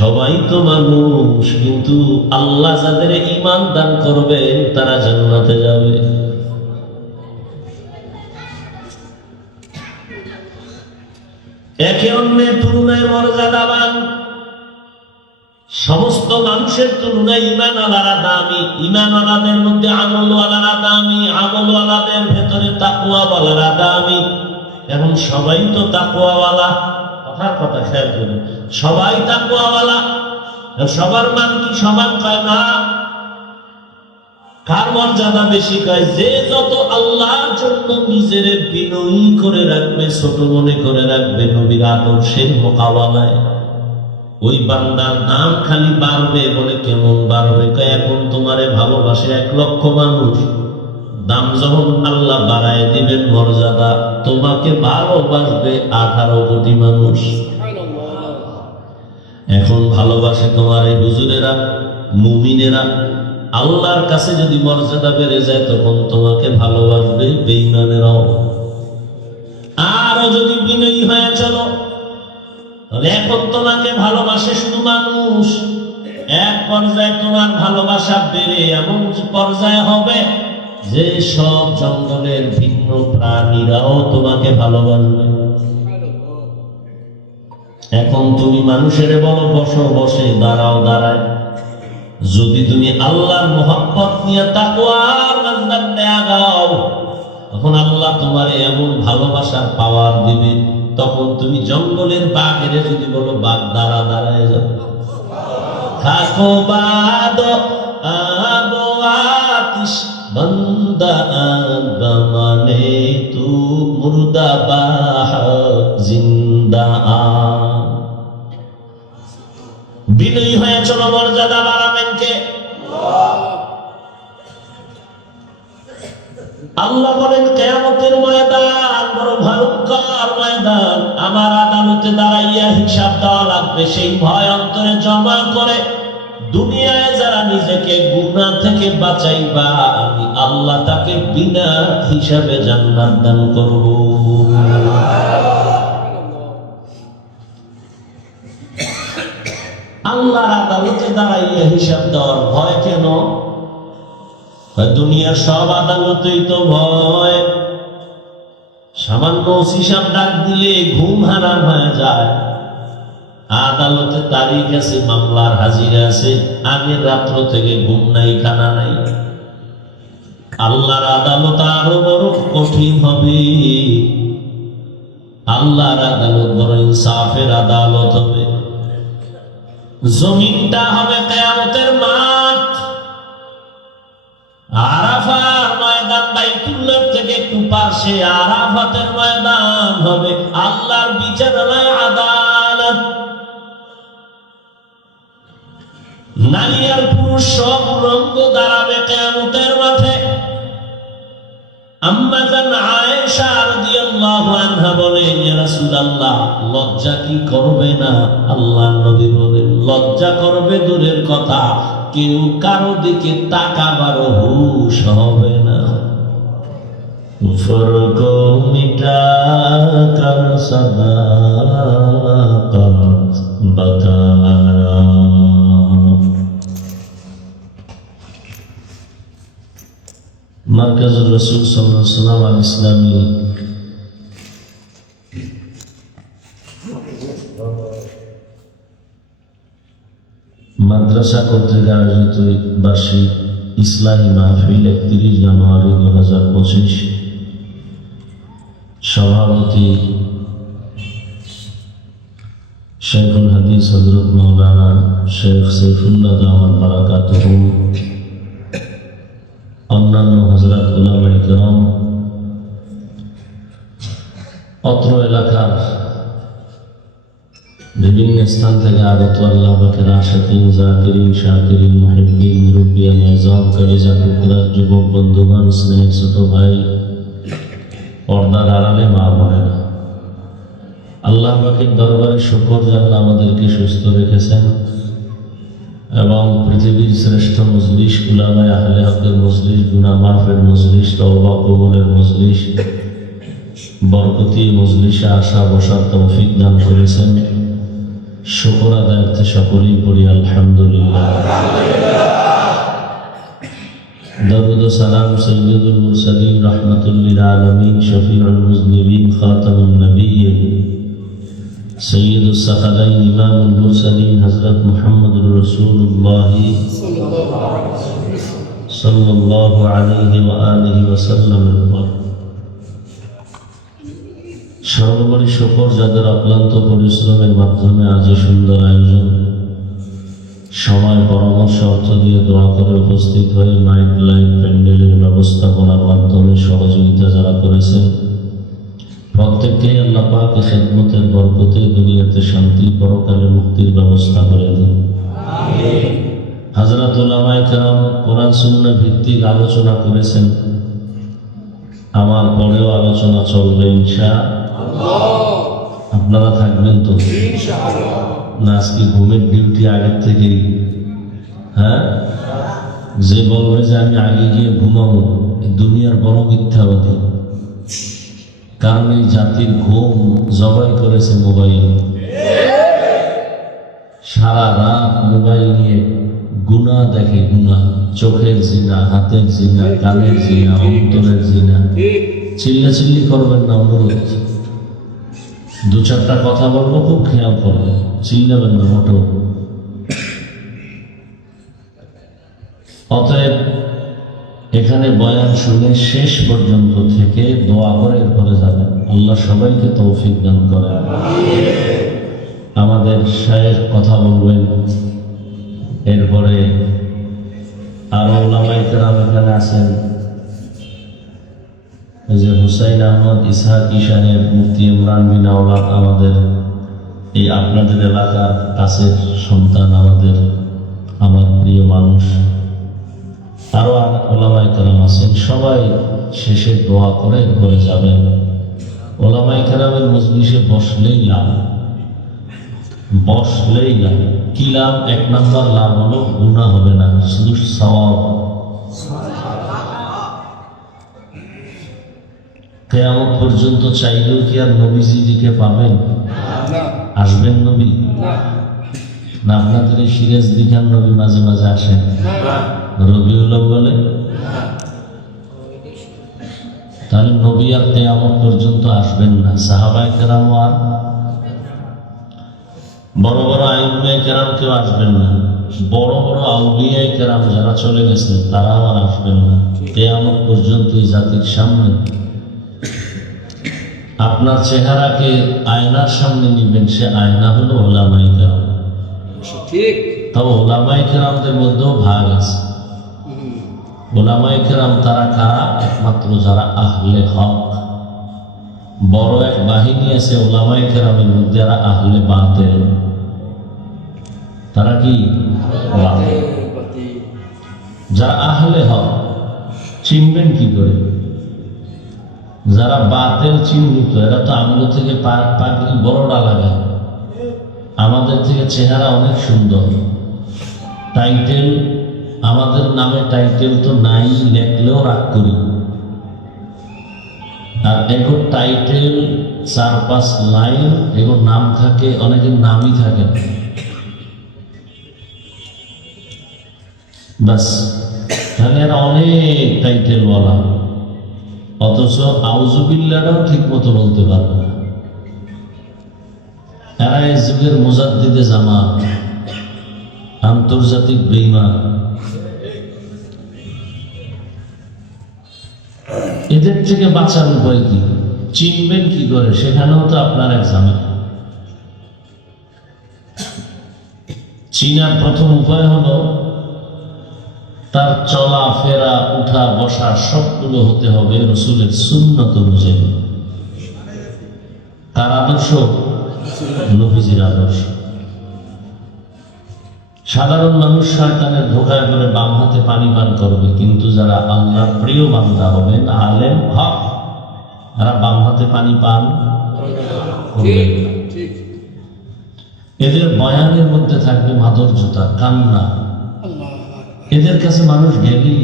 সবাই তো মানুষ, কিন্তু আল্লাহ যাদের ঈমান দান করবেন তারা জান্নাতে যাবে। একে অন্যের তুলনায় মর্যাদাবান, সমস্ত মানুষের তুলনায় ঈমানওয়ালারা দামি, ঈমানওয়ালাদের মধ্যে আমলওয়ালারা দামি, আমলওয়ালাদের ভেতরে তাকওয়াওয়ালারা দামি। এখন সবাই তো তাকওয়াওয়ালা, কথার কথা খেয়াল করুন, সবাই তাকওয়াওয়ালা, সবার মান কি সমান? কয় না। কার মর্যাদা বেশি? কয় যে যত আল্লাহর জন্য নিজের বিনয়ী করে রাখবে, ছোট মনে করে রাখবে নবীর আদর্শের মোকাবেলায়, ওই বান্দার নাম খালি বাড়বে। বলে কেমন বাড়বে? কয় এখন তোমারে ভালোবাসে 1 লক্ষ মানুষ, দাম যখন আল্লাহ বাড়ায় দিবেন মর্যাদা, তোমাকে ভালোবাসবে 18 কোটি মানুষ। এখন ভালোবাসে তোমার এই হুজুরেরা, মুমিনেরা। আল্লাহর কাছে যদি মর্যাদা বেড়ে যায় তখন তোমাকে ভালোবাসবে বেঈমানেরাও। আরো যদি বিনয়ী হয়ে চলো তাহলে এখন তোমাকে ভালোবাসে শুধু মানুষ, এক পর্যায়ে তোমার ভালোবাসা বেড়ে এমন পর্যায়ে হবে যে সব জঙ্গলের ভিন্ন প্রাণীরাও তোমাকে ভালোবাসবে। এখন তুমি মানুষের বলো বসো, বসে, দাঁড়াও, দাঁড়ায়। যদি তুমি আল্লাহর মোহাব্বত নিয়ে তাকওয়ার রাস্তায় আগাও, তখন আল্লাহ তোমারে এমন ভালোবাসার পাওয়ার দিবে, তখন তুমি জঙ্গলের বাঘের যদি বলো বাঘ দাঁড়া, দাঁড়ায় যাও। থাকো বাদ আবো আতিশ বন্দা মানে তু মুর্দা বাহ জিন্দা। বিনয়ী হয়ে চলো, মর্যাদা বাড়াবেন কে? আল্লাহ বলেন কিয়ামতের ময়দান বড় ভয়ঙ্কর ময়দান, আমার আদালতে দাঁড়াইয়া হিসাব দেওয়া লাগবে। সেই ভয় অন্তরে জমা করে দুনিয়ায় যারা নিজেকে গুনাহ থেকে বাঁচাইবা, আমি আল্লাহ তাকে বিনা হিসাবে জান্নাত দান করব। আল্লাহর আদালতে দাঁড়াইয়া হিসাব দেওয়ার ভয় কেন? দুনিয়ার সব আদালতেই তো ভয়। সামান্য হিসাব ডাক দিলে ঘুম হারাম হয়ে যায়। আদালতে তারিখ আছে, মামলার হাজিরা আছে, আগের রাত্র থেকে ঘুম নাই, খানা নাই। আল্লাহর আদালত আরো বড় কঠিন হবে। আল্লাহর আদালত বড় ইনসাফের আদালত হবে। জমিনটা হবে কিয়ামতের মাঠ। আরাফার ময়দান বাইতুল্লাহ থেকে একটু পাশে আরাফাতের ময়দান হবে। আল্লাহর বিচারালয়, আদালত। নারী আর পুরুষ সব রঙ্গ দাঁড়াবে কিয়ামতের মাঠে। আম্মা জান আয়েশা রাদিয়াল্লাহু আনহা বলেন, ইয়া রাসূলুল্লাহ, লজ্জা কি করবে না? আল্লাহর নবী বলেন, লজ্জা করবে দূরের কথা, কেউ কারো দিকে তাকাবারও হুঁশ হবে না। ফরক মিটা কর সাদাকাত বাতারা। মার্কাজুর রাসূল সাল্লাল্লাহু আলাইহি ওয়াসাল্লাম আল ইসলামী মাদ্রাসা কর্তৃক আয়োজিত বার্ষিক ইসলামী মাহফিল 31 জানুয়ারি 2025। সভাপতি শেখুল হাদিস হযরত মাওলানা শেখ সাইফুল্লাহ দামাত বারাকাতুহু, অন্যান্য হযরত উলামায়ে কেরাম, অত্র এলাকার বিভিন্ন স্থান থেকে আগত আল্লাহ পাকের আশিকিন, জাকিরিন, শাকিরিন, মুহিব্বিন, মুরব্বিয়ান, নিজাম, কলিজা টুকরা, যুবক বন্ধুগণ, স্নেহের ছোট ভাই, পর্দার আড়ালে মা বোনেরা, আল্লাহ পাকের দরবারে শুকর যে আল্লাহ আমাদেরকে সুস্থ রেখেছেন এবং পৃথিবীর শ্রেষ্ঠ মজলিস, উলামায়ে আহলে হকের মজলিস, গুনাহ মাফের মজলিস, তওবা কবুলের মজলিস, বরকতি মজলিসে আসা বসার তৌফিক দান করেছেন। শুকর আদায়ার্থে সকলেই পড়ি আলহামদুলিল্লাহ। দরুদ ও সালাম সৈয়দুল মুরসালিন রাহমাতুল লিল আলামিন শফিউল মুজনিবিন খাতামুন নবিয়্যিন সৈয়দুস সাকালাইন ইমামুল মুরসালিন হযরত মুহাম্মদুর রাসূলুল্লাহ সাল্লাল্লাহু আলাইহি ওয়া আলিহি ওয়া সাল্লামের উপর সর্বোপরি শুকর যাদের অক্লান্ত পরিশ্রমের মাধ্যমে আজ সুন্দর আয়োজন, সময় পরামর্শ অর্থ দিয়ে দোয়া করে উপস্থিত হয়ে মাইক লাইট প্যান্ডেলের ব্যবস্থাপনার মাধ্যমে সহযোগিতা যারা করেছেন, প্রত্যেককেই আল্লাহ পাক খেদমতের বরকতে দুনিয়াতে শান্তি পরকালে মুক্তির ব্যবস্থা করে দিন। হযরত উলামায়ে কেরাম কোরআন সুন্নাহ ভিত্তিক আলোচনা করেছেন, আমার পরেও আলোচনা চলবে ইনশাআল্লাহ। আপনারা থাকবেন তো ইনশাআল্লাহ? না আজকে ঘুমের ডিউটি আগের থেকেই? হ্যাঁ, যে বলবে যে আমি আগে গিয়ে ঘুমাবো দুনিয়ার বড় মিথ্যাবাদী। কারণ এই জাতির ঘুম জবাই করেছে মোবাইল। সারা রাত মোবাইল নিয়ে গুনাহ দেখে, গুনাহ, চোখের জিনা, হাতের জিনা, কানের জিনা, অন্তরের জিনা। চিল্লাচিল্লি করবেন না, অনুরোধ। দু চারটা কথা বলবো, খুব খেয়াল করবেন, চিল্লাবেন না মোটেও। অতএব এখানে বয়ান শুনে শেষ পর্যন্ত থেকে দোয়া করে এরপরে যাবেন। আল্লাহ সবাইকে তৌফিক দান করেন। আমাদের শায়েখ কথা বলবেন, এরপরে আরো উলামায়ে কেরাম এখানে আছেন। যে হুসাইন আহমদ ইসহাকি সাহেব, মুফতি ইমরান বিন আওলাদ, আমাদের এই আপনাদের এলাকার কাছের সন্তান, আমার প্রিয় মানুষ। আরো উলামায়ে কেরাম আছেন, সবাই শেষে দোয়া করে এরপরে যাবেন। উলামায়ে কেরামের মজলিসে বসলেই লাভ, বসলেই লাভ। কি লাভ? এক নাম্বার লাভ হলো গুনাহ হবে না, শুধু সওয়াব। কিয়ামত পর্যন্ত চাইলেও কি আর নবীজিকে পাবেন? আসবেন নবী? না আপনাদের এই সিরাজ দিখান নবী মাঝে মাঝে আসেন, রবিউল আউয়ালে। তাহলে নবী আর কিয়ামত পর্যন্ত আসবেন না। সাহাবায়ে কেরাম আর বড় বড় আইম্মায়ে কেরাম কেউ আসবেন না। বড় বড় আউলিয়ায়ে কেরাম যারা চলে গেছেন তারাও আর আসবেন না। কিয়ামত পর্যন্ত এই জাতির সামনে আপনার চেহারাকে আয়নার সামনে নিবেন, সে আয়না হলো উলামায়ে কেরাম। ঠিক। তবে উলামায়ে কেরামদের মধ্যেও ভাগ আছে। উলামায়ে কেরাম তারা কারা? একমাত্র যারা আহলে হক। বড় এক বাহিনী আছে উলামায়ে কেরামের মধ্যে, যারা আহলে বাতিল। তারা কি? যারা আহলে হক চিনবেন কি করে? যারা বাতিল চিহ্নিত, এরা তো আমগো থেকে পাগড়ি বড়টা লাগায়, আমাদের থেকে চেহারা অনেক সুন্দর, টাইটেল আমাদের নামে টাইটেল তো নাই, লেখলেও রাগ করি। আর এগো টাইটেল 4-5 লাইন, এগো নাম থাকে, অনেকের নামই থাকে না। বাস, তাহলে এরা অনেক টাইটেল বলা, অথচ আউযুবিল্লাহটাও ঠিক মতো বলতে পারবে না। এরা এই যুগের মুজাদ্দিদে জামাত, আন্তর্জাতিক বেঈমান। এদের থেকে বাঁচার উপায় কি? চিনবেন কি করে? সেখানেও তো আপনার এক ঝামেলা। চিনার প্রথম উপায় হলো তার চলা ফেরা, উঠা বসা সবগুলো হতে হবে রাসূলের সুন্নাত অনুযায়ী। তার আদর্শ, নবীজির আদর্শ। সাধারণ মানুষ শয়তানের ধোঁকায় পড়ে বাম হাতে পানি পান করবে, কিন্তু যারা আল্লাহর প্রিয় বান্দা হবেন, আলেম হক, তারা বাম হাতে পানি পান করবেন। এদের বয়ানের মধ্যে থাকবে মাধুর্যতা, কান্না। এদের কাছে মানুষ গেলেই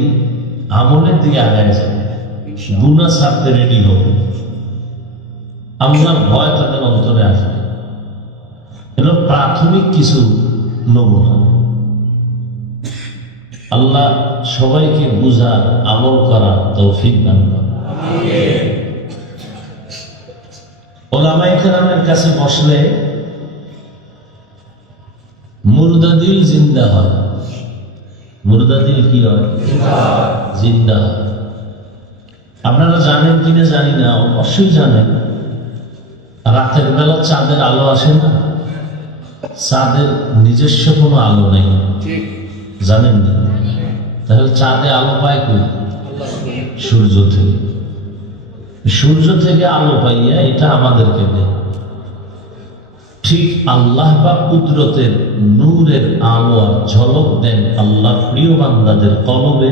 আমলের দিকে আগায় যাবে, গুনাহ ছাড়তে রেডি হবে। আল্লাহর ভয় তাদের অন্তরে আসবে। এগুলো প্রাথমিক কিছু নমুনা। আল্লাহ সবাইকে বুঝার, আমল করার তৌফিক দান করেন। ওলামায়ে কেরামের কাছে বসলে মুর্দা দিল জিন্দা হয়। মুর্দা দিল কি হয়? জিন্দা হয়। আপনারা জানেন কিনা জানি না, অবশ্যই জানেন, রাতের বেলা চাঁদের আলো আসে না, চাঁদের নিজস্ব কোনো আলো নেই, জানেন না? তাহলে চাঁদে আলো পায় কই? সূর্য থেকে। সূর্য থেকে আলো পাইয়া এটা আমাদেরকে দেয়। ঠিক আল্লাহ বা কুদরতের নূরের আলো আর ঝলক দেন আল্লাহ প্রিয় বান্দাদের কলবে,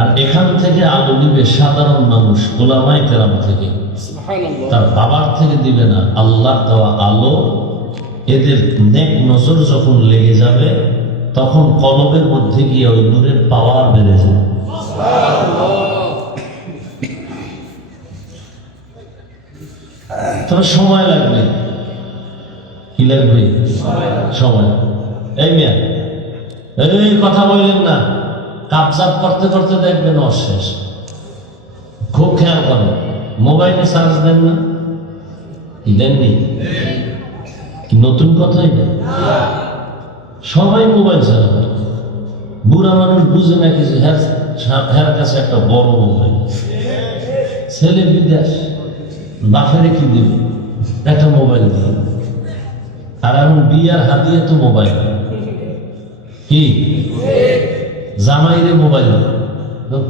আর এখান থেকে আলো নিবে সাধারণ মানুষ, ওলামায়ে কেরাম থেকে, তার বাবার থেকে দিবে না। আল্লাহ দেওয়া আলো এদের নেক নজর যখন লেগে যাবে, তখন কলবের মধ্যে গিয়ে ওই নূরের পাওয়ার বেড়ে যাবে। তবে সময় লাগবে। কি লাগবে? সময়। এই মিয়া, এই কথা বললেন না, কাপচাপ করতে করতে দেখবেন অশেষ। খুব খেয়াল করেন, মোবাইলে চার্জ দেন না? দেননি? নতুন কথাই না, সবাই মোবাইল চালাবে। বুড়া মানুষ বুঝে না কিছু, হ্যার কাছে একটা বড় মোবাইল। ছেলে বিদেশ, বাপেরে কি দেবে? একটা মোবাইল দিয়ে। আর এখন বিয়ার হাতিয়ে তো মোবাইল, কি জামাইরে মোবাইল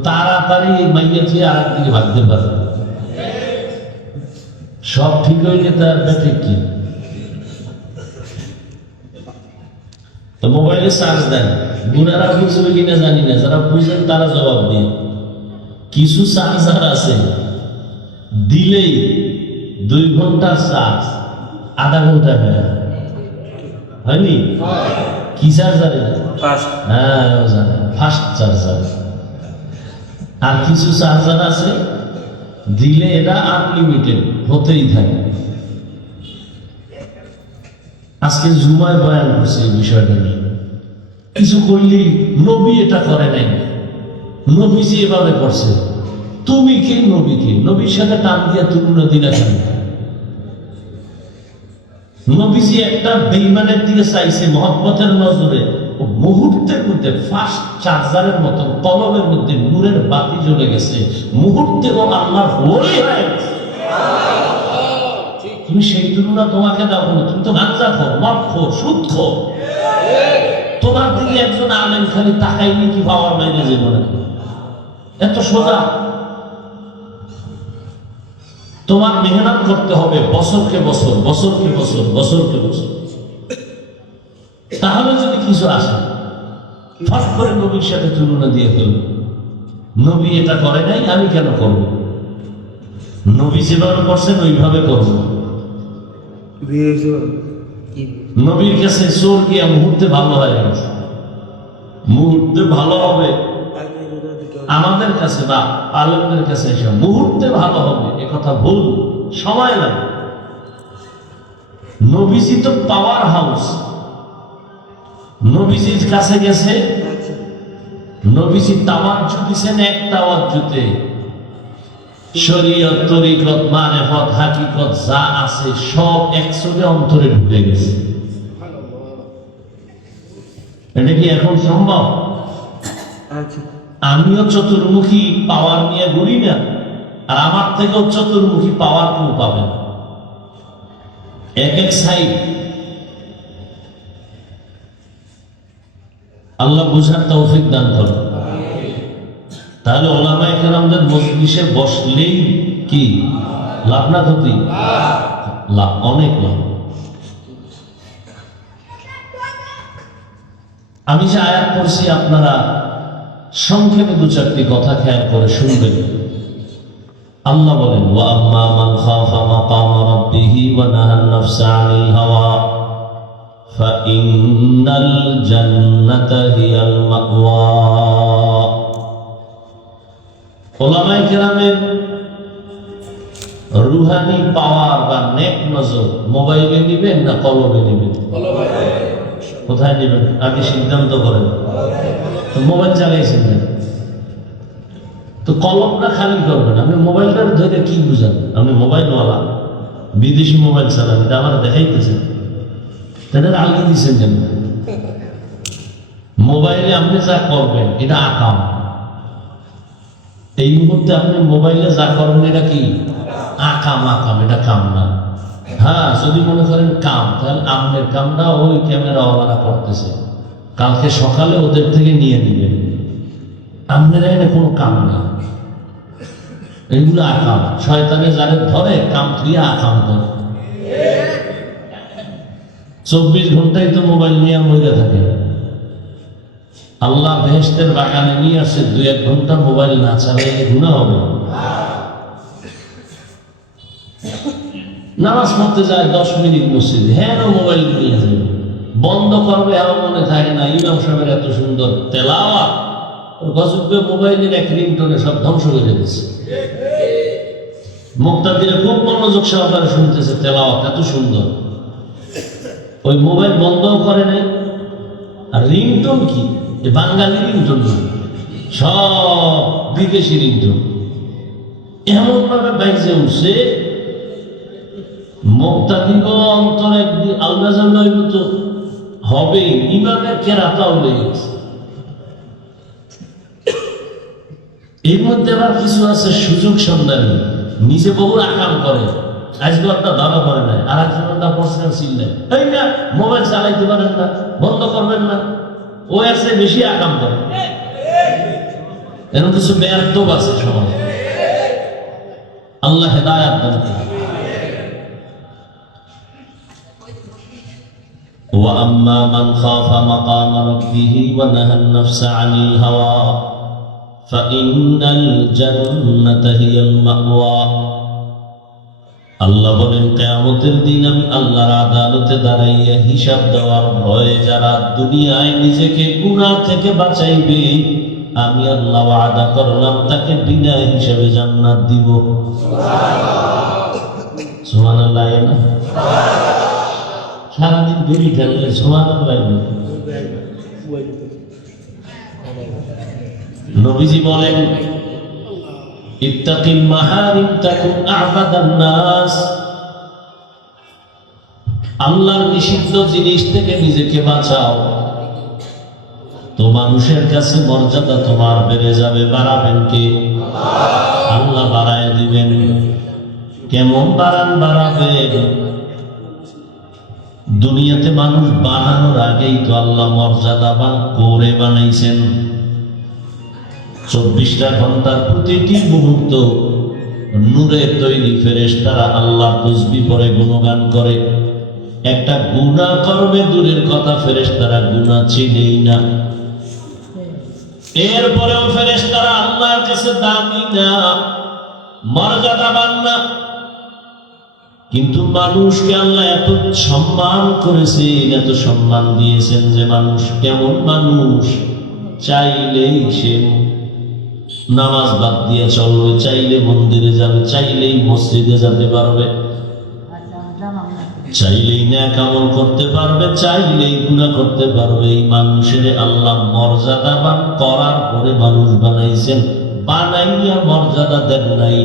তাড়াতাড়ি মাইয়া থেকে আর একদিকে ভাগতে পারবে। সব ঠিক হইলে তার ব্যাটে কি? তো মোবাইলে চার্জ দেন। বুড়ারা বুঝবে কিনা জানি না, যারা বুঝেন তারা জবাব দিয়ে। কিছু চার্জার আছে দিলেই 2 ঘন্টার চার্জ আধা ঘন্টা হয়নি। কি চার্জারে? হ্যাঁ, ফাস্ট চার্জার। আর কিছু চার্জার আছে দিলে এটা আনলিমিটেড হতেই থাকে। আজকে জুমায় বয়ান করছে এই বিষয়টা নিয়ে। কিছু করলি নবী এটা করে নাই, নবীজি এভাবে করছে। তুমি কে? নবী কে? নবীর সাথে টান দিয়া তুলনা দিলা কেন? নবীজি একটা বেঈমানের দিকে চাইছে মহব্বতের নজরে, মুহূর্তের মধ্যে ফাস্ট চার্জারের মতো কলমের মধ্যে নূরের বাতি জ্বলে গেছে। মুহূর্তে ও আল্লাহর ওলি হয়ে গেছে। তুমি সেই তুলনা তোমাকে দাও না, তুমি তো গাঁজা খো, মদ খো, সুদ খো। তোমার দিকে একজন আলেম খালি তাকাইনি কি পাওয়ার বাইরে যাবো না? এত সোজা। তোমার মেহনত করতে হবে বছরকে বছর, বছরকে বছর, বছরকে বছর। তাহলে যদি কিছু আসে, ফট করে নবীর সাথে তুলনা দিয়ে ফেলব। নবী এটা করে নাই, আমি কেন করব? নবী যেভাবে করছেন ওইভাবে করব। নবীর কাছে চোর গিয়া মুহূর্তে ভালো হয়ে গেছে, মুহূর্তে ভালো হবে। আমাদের কাছে বা আলেমদের কাছে এসে মুহূর্তে ভালো হবে এ কথা ভুল, সময় লাগে। নবীজি তো পাওয়ার হাউস। নবীজির কাছে গেছে, নবীজি তাওয়াজ্জু দিছেন এক তাওয়াজ্জুতে। শরীয়ত, তরিকত, মারিফত, হাকিকত যা আছে সব একসঙ্গে অন্তরে ঢুকে গেছে। এটা কি এখন সম্ভব? আমিও চতুর্মুখী পাওয়ার নিয়ে ঘুরি না, আর আমার থেকেও চতুর্মুখী পাওয়ার কেউ পাবে না। এক এক সাইড। আল্লাহ বুঝার তৌফিক দান করুন। তাহলে ওলামায়ে কেরামদের মজলিসে বসলেই কি লাভ না ক্ষতি? লাভ, অনেক লাভ। আমি যে আয়াত পড়ছি আপনারা সংক্ষেপে 2-4টি কথা খেয়াল করে শুনবেন। আল্লাহ বলেন, ওয়া আম্মা মান খাফা মাকামা রাব্বিহি ওয়া নাহান নাফসা আনিল হাওয়া ফাইন্নাল জান্নাতা হিয়াল মাওয়া। ওলামায়ে কেরামের রুহানি পাওয়ার বা নেক নজর মোবাইলে নিবেন না কলবে নিবেন? কোথায় নিবেন আগে সিদ্ধান্ত করেন। তো মোবাইল চালাইছেন কেন? তো কলমটা খালি করবেন। আপনি মোবাইলটা ধরে কি বুঝান? আপনি মোবাইলওয়ালা, বিদেশি মোবাইল চালান, এটা আমার দেখাইতেছেন, তাদের আগে দিচ্ছেন কেন? মোবাইলে আপনি যা করবেন এটা আকাম। এই মুহূর্তে আপনি মোবাইলে যা করবেন এটা কি আকাম? আকাম, এটা কাম না। হ্যাঁ, যদি মনে করেন কাম, তাহলে আপনার কামটা ওই ক্যামেরাওয়ালারা করতেছে, কালকে সকালে ওদের থেকে নিয়ে নিবেন। আপনারা এটা কোনো কাম নেই, এগুলো আকাম। শয়তানে যাদের ধরে কাম থুয়ে আকাম করে। 24 ঘন্টাই তো মোবাইল নিয়ে মরে থাকে। আল্লাহ বেহেশতের বাগানে নিয়ে আসে, 2-1 ঘন্টা মোবাইল না চালাইলে গুনাহ হবে। নামাজ পড়তে যায় 10 মিনিট মসজিদে, হ্যাঁ মোবাইল নিয়ে যাবে, বন্ধ করবে এমন মনে থাকে না। ইমাম সাহেবের এত সুন্দর তেলাওয়াত, ওর গজবে মোবাইলের এক রিংটোনে সব ধ্বংস করে দিচ্ছে। মুক্তাদিরা খুব মনোযোগ সহকারে শুনতেছে, তেলাওয়াত এত সুন্দর, ওই মোবাইল বন্ধও করে নাই। আর রিংটোন কি বাঙালি রিংটোন না, সব বিদেশি রিংটোন। এমন ভাবে বাইজে উঠছে, মুক্তাদিগ অন্তর একদিন আল্লাহ তো হবে, ইমামের কেরাতাও লেগে গেছে। এর মধ্যে আবার কিছু আছে সুযোগ সন্ধানী, নিজে বহু আকাম করে, আজকে আপনার ধরা পড়ে নাই, আর একজন পড়ছেন চিল্লেন, এই না মোবাইল চালাইতে পারেন না, বন্ধ করবেন না, ও আছে বেশি আকাম করে। এরকম কিছু ব্যর্থ আছে সমাজে। আল্লাহ হেদায়াত দান করুন। وأما من خاف مقام ربه ونهى النفس عن الهوى فإن الجنة هي المأوى। আল্লাহ বলেন, কিয়ামতের দিন আমি আল্লাহর আদালতে দাঁড়াইয়া হিসাব দেওয়ার ভয়ে যারা দুনিয়ায় নিজেকে গুনাহ থেকে বাঁচাইবে, আমি আল্লাহ ওয়াদা করলাম তাকে বিনা হিসাবে জান্নাত দিব। সুবহানাল্লাহ। না সারাদিন বেরি ঠেললে সুবহানাল্লাহ। নবীজি বলেন, ইত্তাকিল মাহারিম তাকুন আ'বাদান নাস। আল্লাহর নিষিদ্ধ জিনিস থেকে নিজেকে বাঁচাও, তো মানুষের কাছে মর্যাদা তোমার বেড়ে যাবে। বাড়াবেন কে? আল্লাহ বাড়ায় দিবেন। কেমন বাড়াবেন? দুনিয়াতে মানুষ বানানোর আগেই তো আল্লাহ মর্যাদাবান করে বানাইছেন। 24টা ঘন্টার প্রতিটি মুহূর্ত নূরে তৈরি ফেরেশতারা আল্লাহ তাসবিহ পড়ে গুণগান করে। একটা গুনাহ করবে দূরের কথা, ফেরেশতারা গুনাহ চিনেই না। এরপরেও ফেরেশতারা আল্লাহর কাছে দামি না, মর্যাদাবান না। কিন্তু মানুষকে আল্লাহ এত সম্মান করেছেন, এত সম্মান দিয়েছেন যে মানুষ কেমন মানুষ, চাইলেই সে নামাজ বাদ দিয়ে চলবে, চাইলে মন্দিরে যাবে, চাইলেই মসজিদে যেতে পারবে, চাইলেই নেক আমল করতে পারবে, চাইলেই গুনাহ করতে পারবে। এই মানুষের আল্লাহ মর্যাদাবান করার পরে মানুষ বানাইছেন, বানাইয়া মর্যাদা দেন নাই,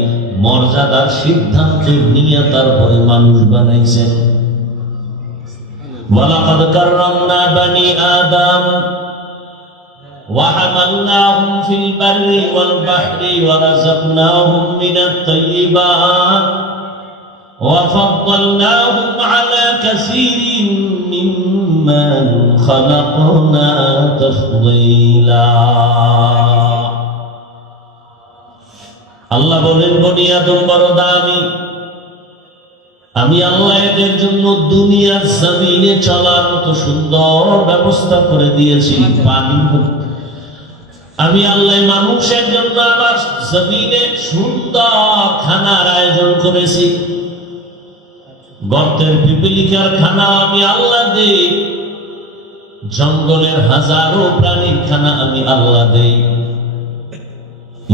মর্যাদার সিদ্ধান্ত নিয়ে তারপরে মানুষ বানাইছেন। ওয়ালাকাদ কাররামনা বানি আদম وحملناهم في البر والبحر ورزقناهم من الطيبات وفضلناهم على كثير ممن خلقنا تفضيلا। আল্লাহ বলেন, বনি আদম বড় দামি, আমি আল্লাহ এদের জন্য দুনিয়ার জমিনে চলার মতো সুন্দর ব্যবস্থা করে দিয়েছি। পানি, আমি আল্লাহ মানুষের জন্য আমার জমিনে সুন্দর খানার আয়োজন করেছি। গর্তের পিপিলিকার খানা আমি আল্লাহ দেই, জঙ্গলের হাজারো প্রাণীর খানা আমি আল্লাহ দেই।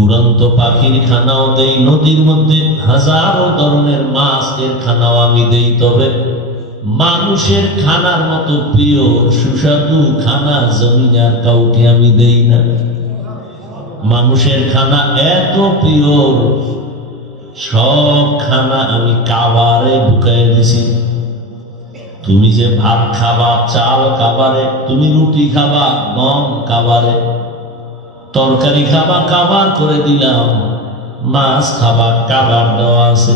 উড়ন্ত পাখির খানাও দেই, নদীর মধ্যে হাজারো ধরনের মাছ এর খানাও আমি দেই, তবে মানুষের খানার মতো প্রিয় সুস্বাদু খানা জমিনে আর কাউকে আমি দেই না। মানুষের খানা এত প্রিয়, সব খানা আমি কাবারে ঢুকাই দিছি। তুমি যে ভাত খাবা, চাল কাবারে, তুমি রুটি খাবা, গম কাবারে, তরকারি খাবা, কাবার করে দিলাম, মাছ খাবা, কাবার দেওয়া আছে,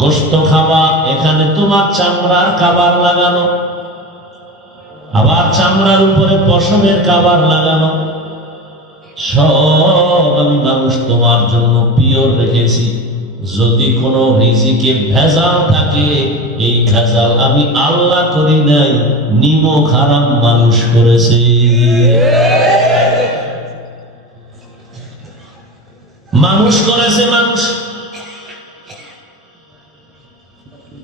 গোশত খাবা, এখানে তোমার চামড়ার কাবার লাগানো, আবার চামড়ার উপরে পশমের কাবার লাগানো, সব আমি মানুষ তোমার জন্য পিওর রেখেছি। যদি কোনো রিজিকে ভেজাল থাকে, এই ভেজাল আমি আল্লাহ করি নাই, নিমক হারাম মানুষ করেছে। মানুষ করেছে, মানুষ।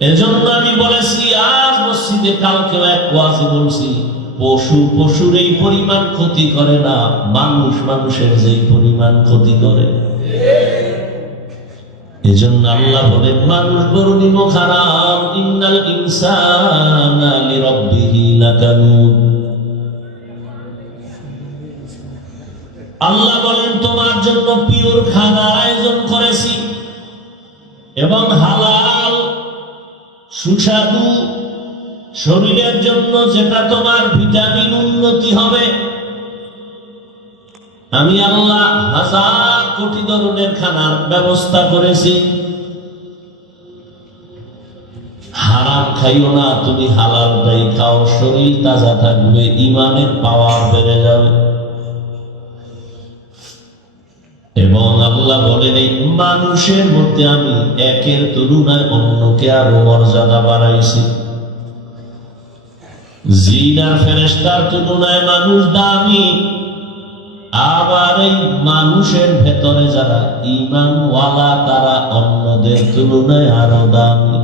এজন্য আমি বলেছি, আজ মসজিদে, কালকে এক ওয়াজে বলছি, পশু পশুর এই পরিমাণ ক্ষতি করে না, মানুষ মানুষের যেই পরিমাণ ক্ষতি করে। এজন্য আল্লাহ বলেন, মানুষ বড় নিমক হারাম, ইন্নাল ইনসানা লিরাব্বিহি লাকানুদ। আল্লাহ বলেন, তোমার জন্য পিওর খানার আয়োজন করেছি এবং হালাল সুস্বাদু, শরীরের জন্য যেটা তোমার ভিটামিন উন্নতি হবে। আমি আল্লাহ হাজার কোটি ধরনের খানার ব্যবস্থা করেছি। হারাম খাইও না, তুমি হালালটাই খাও, শরীর তাজা থাকবে, ইমানের পাওয়ার বেড়ে যাবে। এবং আল্লাহ বলেন, এই মানুষের মধ্যে আমি একের তুলনায় অন্যকে আরো মর্যাদা বাড়াইছি। জিন আর ফেরেশতার তুলনায় মানুষ দামি, আবার এই মানুষের ভেতরে যারা ঈমানওয়ালা তারা অন্যদের তুলনায় আরো দামি।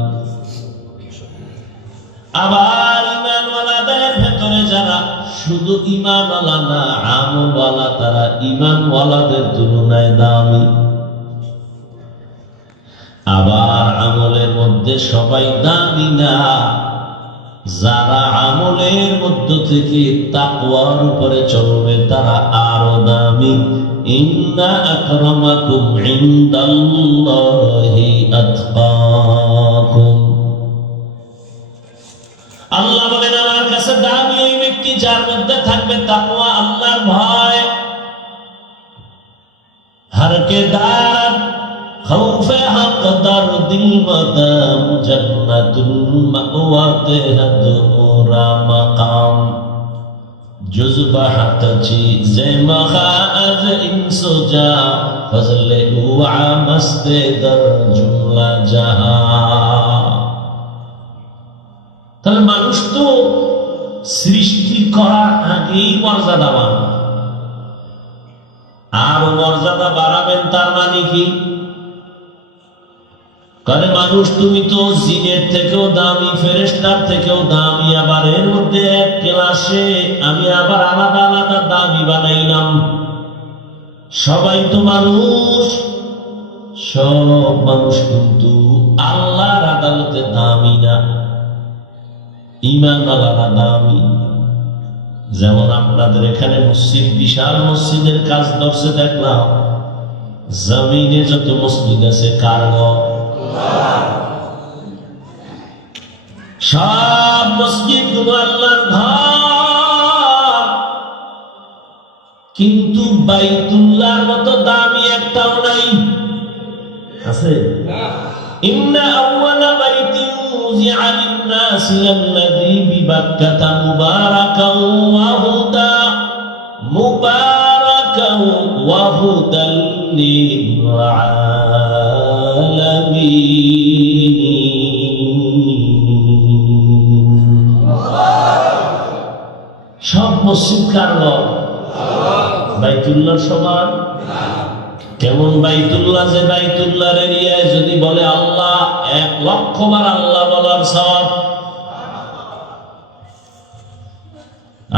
আবার ঈমানওয়ালাদের ভেতরে যারা শুধু ঈমানওয়ালা না, আমলওয়ালা, তারা ঈমানওয়ালাদের তুলনায় দামি। আবার আমলের মধ্যে সবাই দামি না, যারা আমলের মধ্য থেকে তাকওয়ার উপরে চলবে তারা আরো দামি। ইন্না আকরামাকুম ইনদাল্লাহি আতকাকুম। আল্লাহ বলেন, আমার কাছে দামি ওই ব্যক্তি যার মধ্যে থাকবে তাকওয়া, আল্লাহর ভয়। हर के दार खौफे हक दर्दिल मदाम जन्नतुल मअवा तेहद ओरा मकाम जुज़बहत चीज़े मखा अज इंसुजा फजले हुआ मस्ते दर जुमला जहां। তাহলে মানুষ তো সৃষ্টি করার আগেই মর্যাদাবান, আরো মর্যাদা বাড়াবেন তার মানে কি? কারণ মানুষ তুমি তো জিনের থেকেও দামি, ফেরেশতার থেকেও দামি, আবার এর মধ্যে এক ক্লাসে আমি আবার আলাদা আলাদা দামি বানাইলাম। সবাই তো মানুষ, সব মানুষ কিন্তু আল্লাহর আদালতে দামি না, ঈমানওয়ালারা দামি। যেমন আপনাদের এখানে মসজিদ, বিশাল মসজিদের কাজ ধরছে দেখলাম, জমিনে যত মসজিদ আছে কার ঘর? সব মসজিদ গুলো আল্লাহর ঘর, কিন্তু বাইতুল্লাহর মতো দামি একটাও নাই। আছে? ইন্না আউয়ালা বাইতিন উযিআ লিন-নাসি আল্লাযী বিবাক্কাতা মুবারাকান ওয়া হুদা মুবারাকান ওয়া হুদাল লিল-আলামিন। সব মসজিদ কার ঘর? বাইতুল্লাহ সমান? কেমন বাইতুল্লাহ? যে বাইতুল্লাহর এরিয়ায় যদি বলে আল্লাহ, 1,00,000 বার আল্লাহ বলার সওয়াব।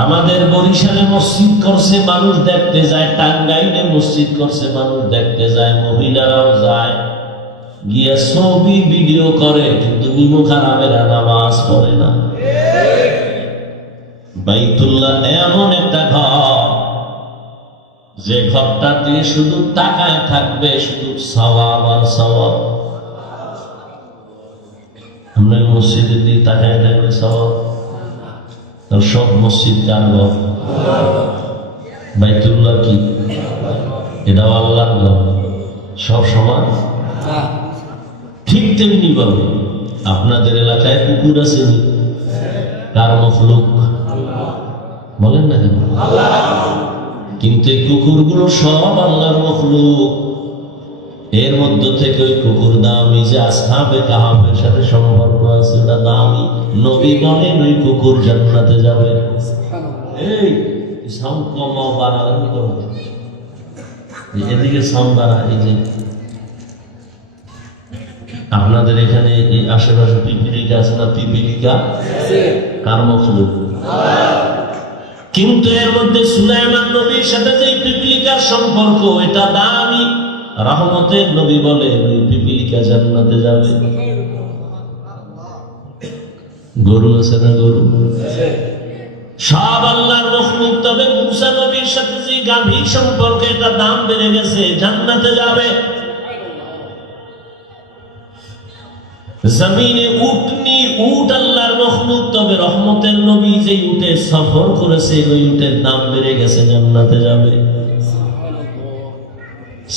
আমাদের বরিশালে মসজিদ করছে, মানুষ দেখতে যায়। টাঙ্গাইলে মসজিদ করছে, মানুষ দেখতে যায়। মহিলারাও যায়, গিয়ে ছবি ভিডিও করে, কিন্তু মুখ হারামেরা নামাজ পড়ে না। বাইতুল্লাহ এমন একটা ঘর, যে ঘরটাতে শুধু তাকায় থাকবে, শুধু সওয়াব আর সওয়াব। আমরা মসজিদের দিকে তাকায় থাকবে সওয়াব। সব মসজিদ কার ঘর? বাইতুল্লাহ কি এটাও আল্লাহর ঘর? সব সমান? ঠিক তেমনি ভাবে আপনাদের এলাকায় কুকুর আছে, কার মখলুক? বলেন না কেন? কিন্তু এই কুকুরগুলো সব আল্লাহর মখলুক। এর মধ্য থেকে ওই কুকুর দামি, যে আসহাবে কাহাফের সাথে সম্পর্ক আছে, ওটা দামি। নবী বলেন ওই কুকুর জান্নাতে যাবে। এই সাউন্ড কমাও, বাড়াবাড়ি করো, এদিকে সাউন্ড বাড়া। এই যে আপনাদের এখানে এই আশেপাশে পিপিলিকা আছে না? পিপিলিকা কার মখলুক? কিন্তু এর মধ্যে সুলাইমান নবীর সাথে যে পিপিলিকার সম্পর্ক, এটা দামি। রহমতের নবী বলে ওই পিপিলিকা জান্নাতে যাবে। গরু আছে না? গরু সব আল্লাহর মখলুক। তবে মুসা নবীর সাথে যে গাভীর সম্পর্ক, এটা দাম বেড়ে গেছে, জান্নাতে যাবে। জমিনে উটনি, উট আল্লাহর মখলুক। তবে রহমতের নবী যে উটে সফর করেছে, ওই উটের দাম বেড়ে গেছে, জান্নাতে যাবে।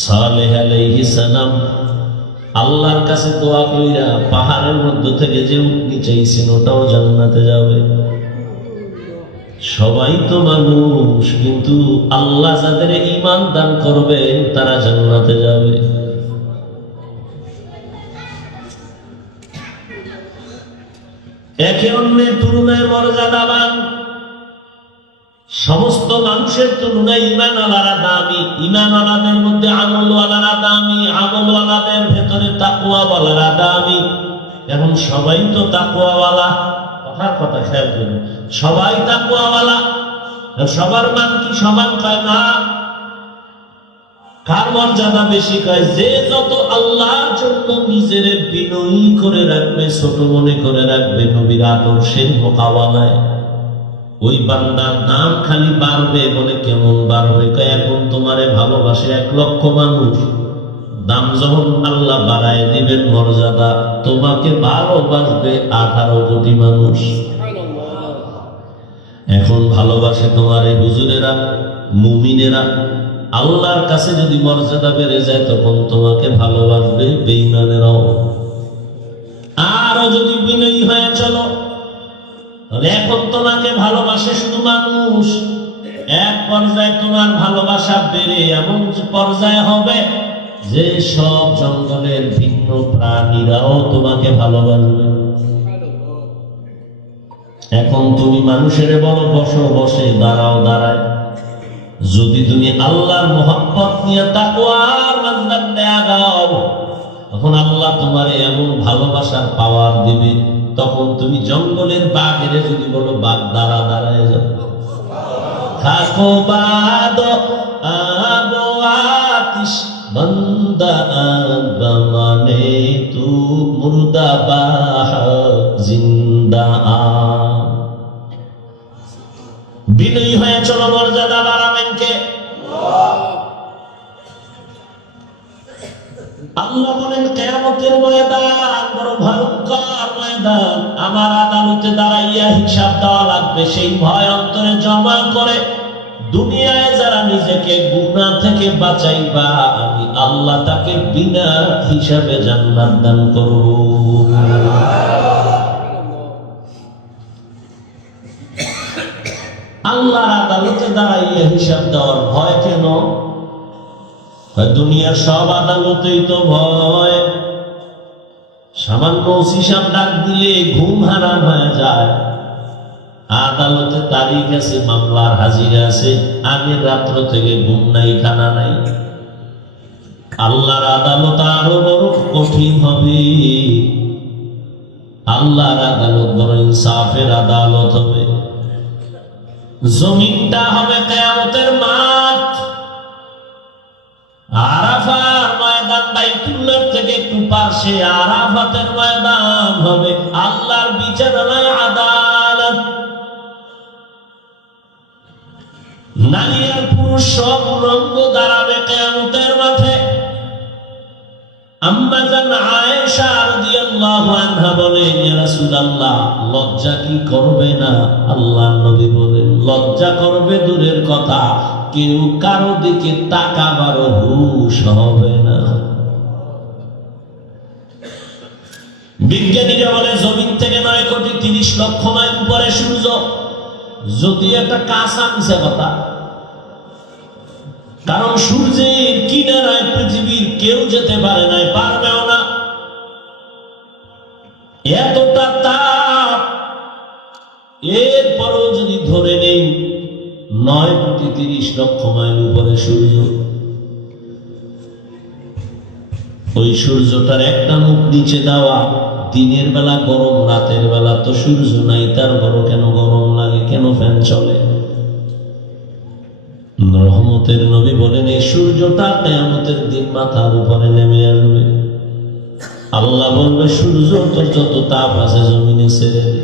সালেহ আলাইহিস সালাম আল্লাহর কাছে দোয়া কইরা পাহাড়ের মধ্যে থেকে যে উটনি চাইছেন, ওটাও জান্নাতে যাবে। সবাই তো মানুষ, কিন্তু আল্লাহ যাদের ঈমান দান করবে, তারা জান্নাতে যাবে। একে অন্যের তুলনায় মর্যাদাবান। সমস্ত মানুষের তুলনায় ঈমানওয়ালারা দামি। ঈমানওয়ালাদের মধ্যে আমলওয়ালারা দামি, আমলওয়ালাদের ভেতরে তাকওয়াওয়ালারা দামি। এখন সবাই তো তাকওয়াওয়ালা, কথা খেয়াল করুন, সবাই তাকওয়াওয়ালা। সবার মান কি সমান? কয় না। কার মর্যাদা বেশি? কয় যে যত আল্লাহর জন্য নিজের বিনয়ী করে রাখবে, ছোট মনে করে রাখবে, নবীর আদর্শের মোকাবেলায়, ওই বান্দার নাম খালি বাড়বে। বলে কেমন বাড়বে? কয় এখন তোমারে ভালোবাসে 1 লক্ষ মানুষ, দাম যখন আল্লাহ বাড়ায় দিবেন মর্যাদা, তোমাকে ভালোবাসবে 18 কোটি মানুষ। এখন ভালোবাসে তোমারে হুজুরেরা, মুমিনেরা। আল্লাহর কাছে যদি মর্যাদা বেড়ে যায়, তখন তোমাকে ভালোবাসবে বেঈমানেরাও। আরো যদি বিনয়ী হয়ে চলো, তাহলে এখন তোমাকে ভালোবাসে শুধু মানুষ, এক পর্যায়ে তোমার ভালোবাসা বেড়ে এমন পর্যায়ে হবে যে সব জঙ্গলের ভিন্ন প্রাণীরাও তোমাকে ভালোবাসবে। এখন তুমি মানুষের বলো বসো, বসে, দাঁড়াও, দাঁড়ায়। যদি তুমি আল্লাহর মোহাব্বত নিয়ে তাকওয়ার মানদণ্ডে আগাও, তখন আল্লাহ তোমার এমন ভালোবাসার পাওয়ার দিবে, তখন তুমি জঙ্গলের বাঘের যদি বলো বাঘ, দাঁড়া, দাঁড়ায় যাও। থাকো বাদ আবো আতিশ বন্দা মানে তু মুর্দা বাহ জিন্দা। বিনয়ী হয়ে চলো, মর্যাদা বাড়াবেন কে? আল্লাহ বলেন কিয়ামতের ময়দান বড় ভয়ঙ্কর ময়দান। আমার আদালতে দাঁড়াইয়া হিসাব দেওয়া লাগবে। সেই ভয় অন্তরে জমা করে দুনিয়ায় যারা নিজেকে গুনাহ থেকে বাঁচাইবা, আমি আল্লাহ তাকে বিনা হিসাবে জান্নাত দান করব। আল্লাহর আদালতে দাঁড়াইয়া হিসাব দেওয়ার ভয় কেন? দুনিয়ার সব আদালতেই তো ভয়। সামান্য হিসাব ডাক দিলে ঘুম হারাম হয়ে যায়। আদালতে তারিখ আছে, মামলার হাজিরা আছে, আগের রাত্র থেকে ঘুম নাই, খানা নাই। আল্লাহর আদালত আরো বড় কঠিন হবে। আল্লাহর আদালত বড় ইনসাফের আদালত হবে। জমিনটা হবে কিয়ামতের মাঠ। আরাফার ময়দান বাইতুল্লাহ থেকে একটু পাশে আরাফাতের ময়দান হবে আল্লাহর বিচারালয়, আদালত। নারী আর পুরুষ সব রঙ্গ দাঁড়াবে কিয়ামতের মাঠে। আম্মা জান আয়েশা রাদিয়াল্লাহু আনহা বলেন, ইয়া রাসূলুল্লাহ, লজ্জা কি করবে না? আল্লাহর নবী বলেন, লজ্জা করবে দূরের কথা, কেউ কারো দিকে তাকাবারও হুঁশ হবে না। বিজ্ঞানীরা বলে জমিন থেকে 9,30,00,000 মাইল উপরে সূর্য। যদি একটা কাঁচা মিশা কথা, কারণ সূর্যের কিনারায় পৃথিবীর কেউ যেতে পারে না, পারবেও না। এতটা তাপ, এরপরও যদি ধরে নেই 9,30,00,000 মাইল উপরে সূর্য, ওই সূর্যটার একটা মুখ নিচে দেওয়া, দিনের বেলা গরম, রাতের বেলা তো সূর্য নাই, তারপরও কেন গরম লাগে, কেন ফ্যান চলে? রহমতের নবী বলেন, এই সূর্যটা কিয়ামতের দিন মাথার উপরে নেমে আসবে। আল্লাহ বলবে, সূর্য তোর যত তাপ আছে জমিনে ছেড়ে দে।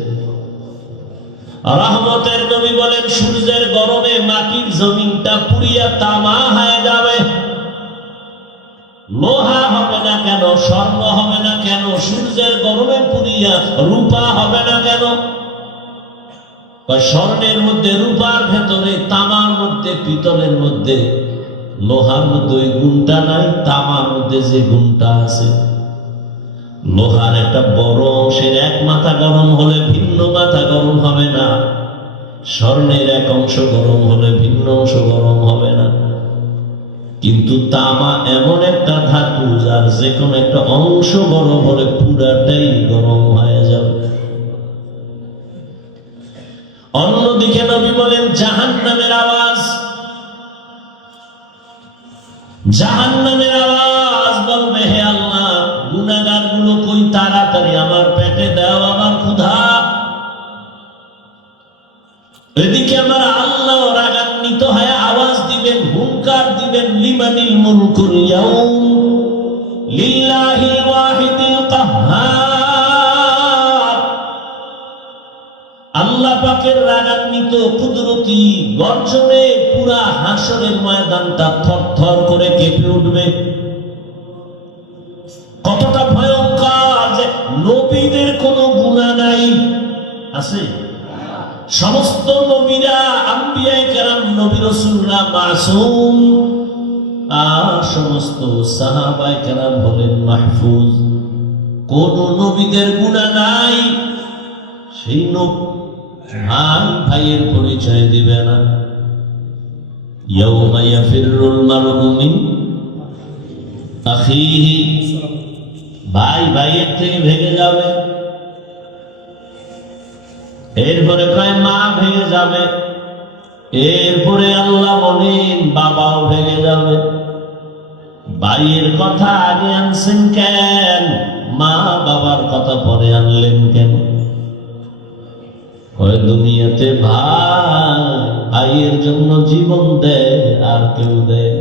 রহমতের নবী বলেন, সূর্যের গরমে মাটির জমিনটা পুড়িয়া তামা হয়ে যাবে। লোহা হবে না কেন, স্বর্ণ হবে না কেন, সূর্যের গরমে পুড়িয়া রূপা হবে না কেন? স্বর্ণের মধ্যে, রূপার ভেতরে, তামার মধ্যে, পিতলের মধ্যে, লোহার মধ্যে ওই গুণটা নাই, তামার মধ্যে যে গুণটা আছে। লোহার একটা বড় অংশের এক মাথা গরম হলে ভিন্ন মাথা গরম হবে না, স্বর্ণের এক অংশ গরম হলে ভিন্ন অংশ গরম হবে না। কিন্তু তামা এমন একটা ধাতু যার যে কোনো একটা অংশ গরম হলে পুরাটাই গরম হয়ে যাবে। অন্যদিকে নবী বলেন, জাহান্নামের আওয়াজ, জাহান্নামের আওয়াজ বলবে, হে আল্লাহ, গুনাহগার গুলো কই, তাড়াতাড়ি আমার পেটে দাও, আমার ক্ষুধা। এদিকে আমার আল্লাহ রাগান্বিত হয়ে আওয়াজ দিবেন, হুঙ্কার দিবেন, লিমানিল মুলকুল ইয়াউম লিল্লাহিল ওয়াহিদিল কাহ্হার। আল্লাহ পাকের রাগান্বিত কুদরতি গর্জনে পুরা হাসরের ময়দানটা থরথর করে কেঁপে উঠবে। কতটা ভয়ঙ্কর যে নবীদের কোনো গুনাহ নাই, আছে? সমস্ত নবীরা, আম্বিয়ায়ে কেরাম, নবী রাসূলরা মাসুম, আর সমস্ত সাহাবায়ে কেরাম হলেন মাহফুজ। কোন নবীদের গুনাহ নাই। সেই ভাই ভাইয়ের পরিচয় দিবে না। ইয়াউমা ইয়াফিরুল মারউ মিন আখিহি, ভাই ভাইয়ের থেকে ভেগে যাবে। এরপরে কয় মা ভেঙে যাবে। এরপরে আল্লাহ বলেন বাবাও ভেঙে যাবে। ভাইয়ের কথা আগে আনছেন কেন? মা বাবার কথা পরে আনলেন কেন? ওই দুনিয়াতে ভাইয়ের জন্য জীবন দেয় আর কেউ দেয়।